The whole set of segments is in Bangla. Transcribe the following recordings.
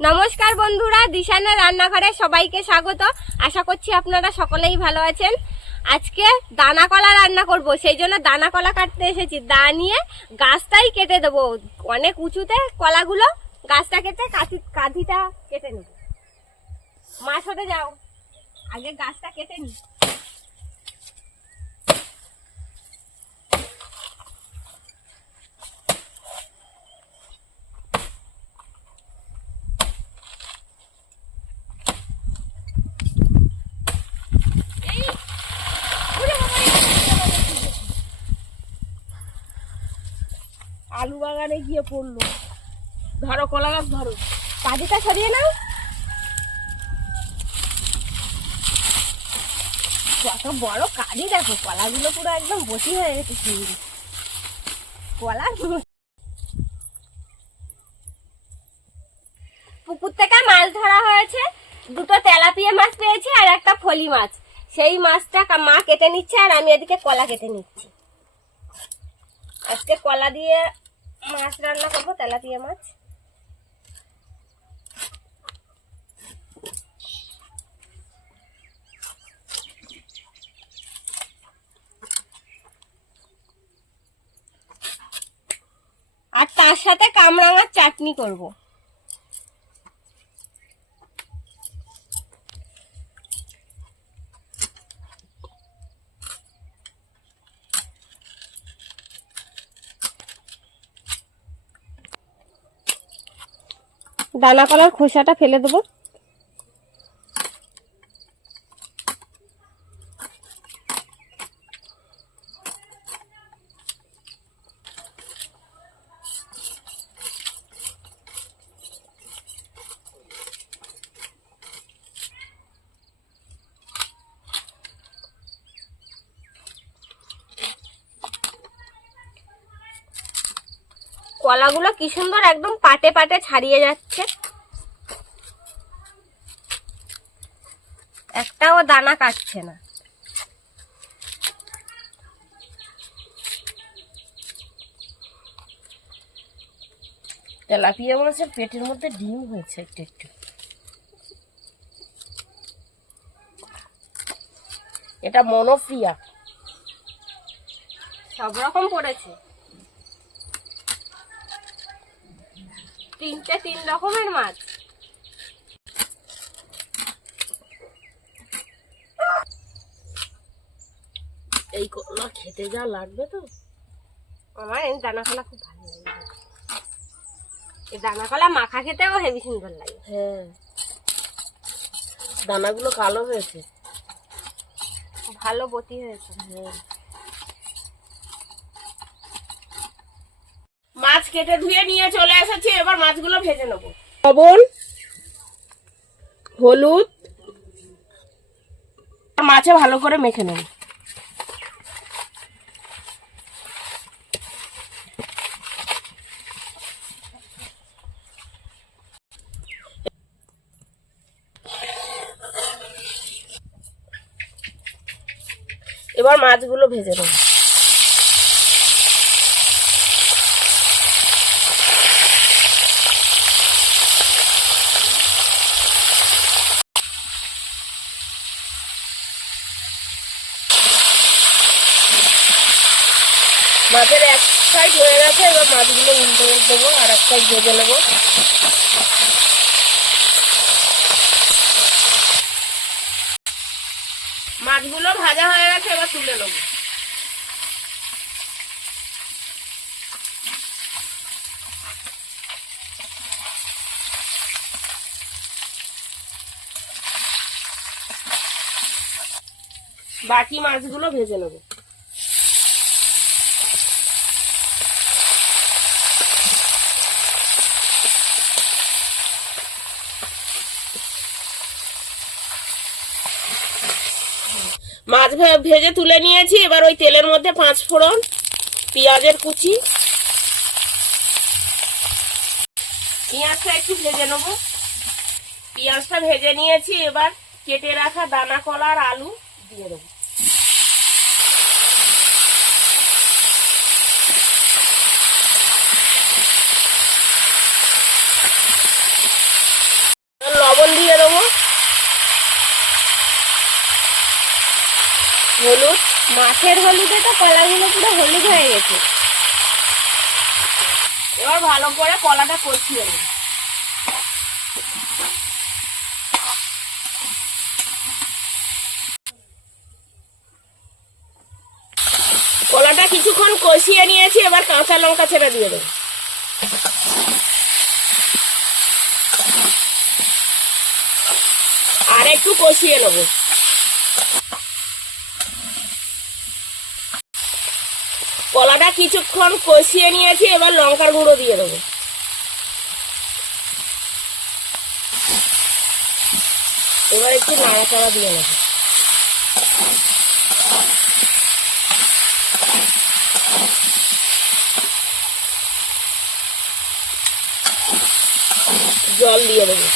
নমস্কার বন্ধুরা, দিশানা রান্নাঘরে সবাইকে স্বাগত। আশা করছি আপনারা সকলেই ভালো আছেন। আজকে দানা কলা রান্না করব, সেই জন্য দানা কলা কাটতে এসেছি। দা নিয়ে গাছটাই কেটে দেবো, অনেক উঁচুতে কলাগুলো। গাছটা কেটে কাঁধিটা কেটে নেব। মাছ হতে যাও, আগে গাছটা কেটে নি। আলু বাগানে গিয়ে পড়লো। ধরো কলা গাছ, ধরো। কাঁধিটা সরিয়ে নাও। কত বড় কাঁধি, দেখো কলাগুলো পুরো একদম বসি হয়ে গেছে। কলা পুকুর থেকে মাছ ধরা হয়েছে, দুটো তেলাপিয়া মাছ পেয়েছি আর একটা ফলি মাছ। সেই মাছটা মা কেটে নিচ্ছে আর আমি এদিকে কলা কেটে নিচ্ছি। আজকে কলা দিয়ে মাছ রান্না করবো, তেলাপিয়া মাছ। আর তার সাথে কামরাঙার চাটনি করব। দানা কলার খোসাটা ফেলে দেবো। কলাগুলো কি সুন্দর একদম পাটে পাটে ছাড়িয়ে যাচ্ছে, একটাও দানা কাটছে না। তেলাপিয়া মাছের পেটের মধ্যে ডিম হয়েছে একটু একটু। এটা মনোপ্রিয়া, সব রকম পড়েছে, তিন রকমের মাছ। এই কলা খেতে যা লাগবে তো। আমার এই দানা কলা খুব ভালো লাগে, এই দানা কলা মাখা খেতেও হেবি সুন্দর লাগে। হ্যাঁ, দানাগুলো কালো হয়েছে, ভালো বতি হয়েছে। হ্যাঁ। মাছ কেটে ধুয়ে নিয়ে চলে এসেছি, এবার মাছগুলো ভেজে নেবো। লবণ, হলুদ মাছে ভালো করে মেখে নেব। এবার মাছগুলো ভেজে নেব। মাছের এক সাইড হয়ে গেছে, এবার মাছগুলো উল্টে দেবো আর এক সাইড ভেজে নেব। মাছগুলো ভাজা হয়ে গেছে, এবার তুলে নেব। বাকি মাছগুলো ভেজে নেব। মাছ ভেজে তুলে নিয়েছি, এবার ওই তেলের মধ্যে 5 ফোড়ন, পেঁয়াজের কুচি, পেঁয়াজটা একটু ভেজে নেব। পেঁয়াজটা ভেজে নিয়েছি, এবার কেটে রাখা দানা কলা আর আলু দিয়ে দেবো। হলুদ, মাছের হলুদে তো কলাগুলো পুরো হলুদ হয়ে গেছে। এবার ভালো করে কলাটা কষিয়ে নেব। কলাটা কিছুক্ষণ কষিয়ে নিয়েছি, এবার কাঁচা লঙ্কা ছেড়ে দিয়ে দেবো। আর একটু কষিয়ে নেব। কলাটা কিছুক্ষণ কষিয়ে নিয়েছি, এবার লঙ্কার গুঁড়ো দিয়ে দেবো। এবার একটু নাড়াচাড়া দিয়ে নেব। জল দিয়ে দেবো।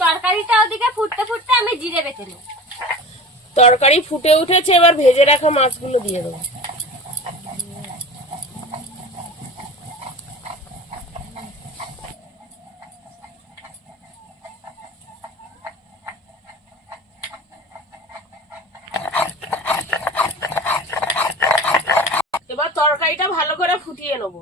তরকারিটা ওদিকে ফুটতে ফুটতে আমি জিরে বেটে নেব। তরকারি ফুটে উঠেছে, এবার ভেজে রাখা মাছগুলো দিয়ে দেবো। এবার তরকারিটা ভালো করে ফুটিয়ে নেব।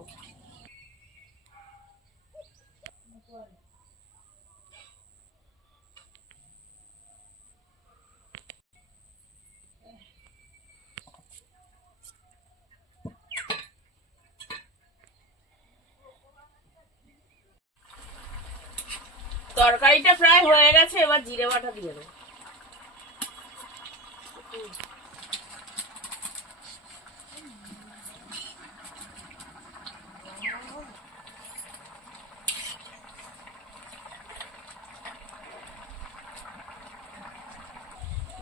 তরকারিটা প্রায় হয়ে গেছে, এবার জিরে বাটা দিয়ে দেবো।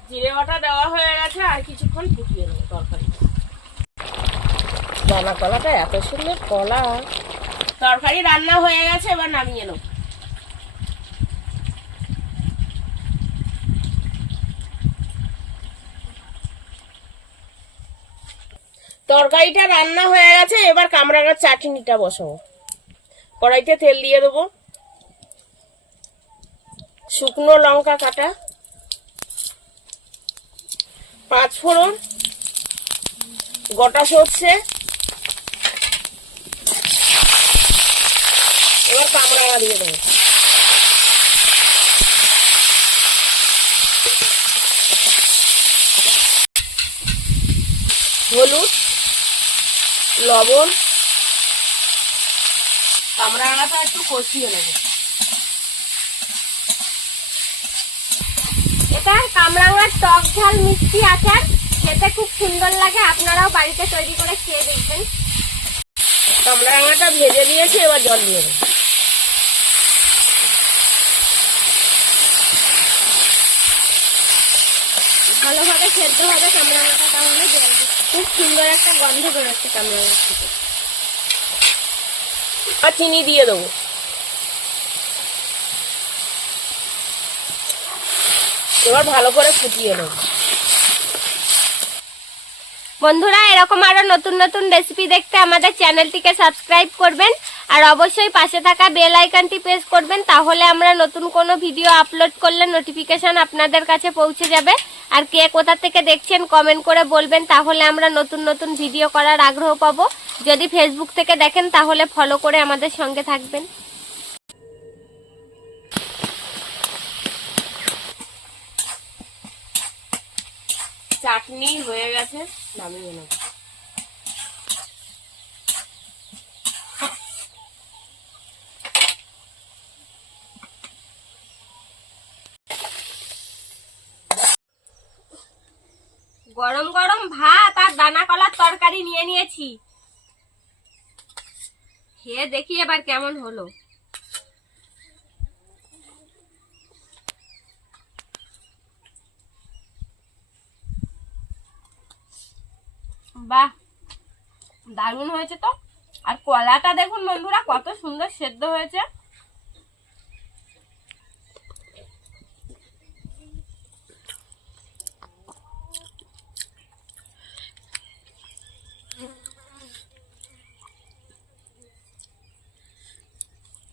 জিরে বাটা দেওয়া হয়ে গেছে, আর কিছুক্ষণ ফুটিয়ে নেবো তরকারিটা। দানা কলাটা এত সুন্দর কলা। তরকারি রান্না হয়ে গেছে, এবার নামিয়ে নেবো। তরকারিটা রান্না হয়ে গেছে, এবার কামরাঙার চাটনিটা বসাবো। কড়াইতে তেল দিয়ে দেবো। শুকনো লঙ্কা কাটা, 5 ফোড়ন, গোটা সর্ষে, এবার কামরাঙা দিয়ে দেবো। হলুদ, লবণ, কামরাঙাটা একটু কষিয়ে নেব। এটা কামরাঙার টক ঝাল মিষ্টি আচার, খেতে খুব সুন্দর লাগে। আপনারাও বাড়িতে তৈরি করে খেয়ে দেখবেন। কামরাঙাটা ভেজে নিয়েছি, এবার জল দিয়ে দেবো। ভালোভাবে সেদ্ধ হবে কামরাঙাটা, তাহলে জল দিই। খুব সুন্দর একটা গন্ধ বেরোচ্ছে কামরাঙার থেকে। আর চিনি দিয়ে দেবো। এবার ভালো করে ফুটিয়ে নেব। বন্ধুরা, এরকম আরো নতুন নতুন রেসিপি দেখতে আমাদের চ্যানেলটিকে সাবস্ক্রাইব করবেন, আর অবশ্যই পাশে থাকা বেল আইকনটি প্রেস করবেন, তাহলে আমরা নতুন কোনো ভিডিও আপলোড করলে নোটিফিকেশন আপনাদের কাছে পৌঁছে যাবে। আর কে কোথা থেকে দেখছেন কমেন্ট করে বলবেন, তাহলে আমরা নতুন নতুন ভিডিও করার আগ্রহ পাবো। যদি ফেসবুক থেকে দেখেন তাহলে ফলো করে আমাদের সঙ্গে থাকবেন। চাটনি হয়ে গেছে, নামিয়ে নেব। গরম গরম ভাত আর দানা কলার তরকারি নিয়ে নিয়েছি, খেয়ে দেখি এবার কেমন হলো। বাহ, দারুণ হয়েছে তো। আর কলাটা দেখুন বন্ধুরা কত সুন্দর সেদ্ধ হয়েছে।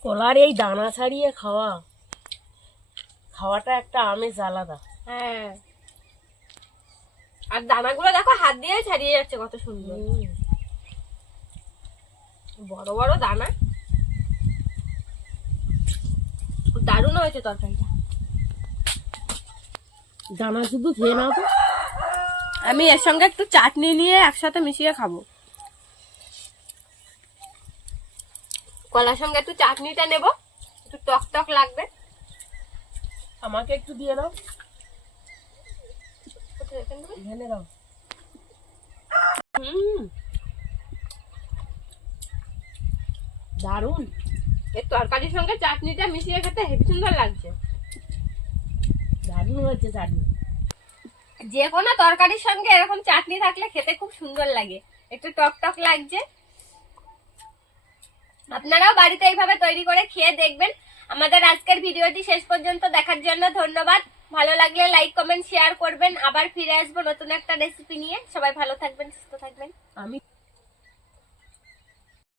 কলার এই দানা ছাড়িয়ে খাওয়াটা একটা আমেজ আলাদা। হ্যাঁ, আর দানাগুলো দেখো হাত দিয়ে ছাড়িয়ে যাচ্ছে কত সুন্দর, বড় বড় দানা। দারুণ হয়েছে তরকারিটা। দানা শুধু খেয়ে নাও তো। আমি এর সঙ্গে একটু চাটনি নিয়ে একসাথে মিশিয়ে খাবো। কলার সঙ্গে একটু চাটনিটা নেব, একটু টক টক লাগবে। আমাকে একটু দিয়ে দাও, এখানে দাও। দারুণ। এর তরকারির সঙ্গে চাটনিটা মিশিয়ে খেতে হেবি সুন্দর লাগছে। দারুণ হচ্ছে চাটনি। যে কোনো তরকারির সঙ্গে এরকম চাটনি থাকলে খেতে খুব সুন্দর লাগে, একটু টক টক লাগছে। আপনারাও বাড়িতে এইভাবে তৈরি করে খেয়ে দেখবেন। আমাদের আজকের ভিডিওটি শেষ পর্যন্ত দেখার জন্য ধন্যবাদ। ভালো লাগলে লাইক কমেন্ট শেয়ার করবেন। আবার ফিরে আসবো নতুন একটা রেসিপি নিয়ে। সবাই ভালো থাকবেন, সুস্থ থাকবেন। আমি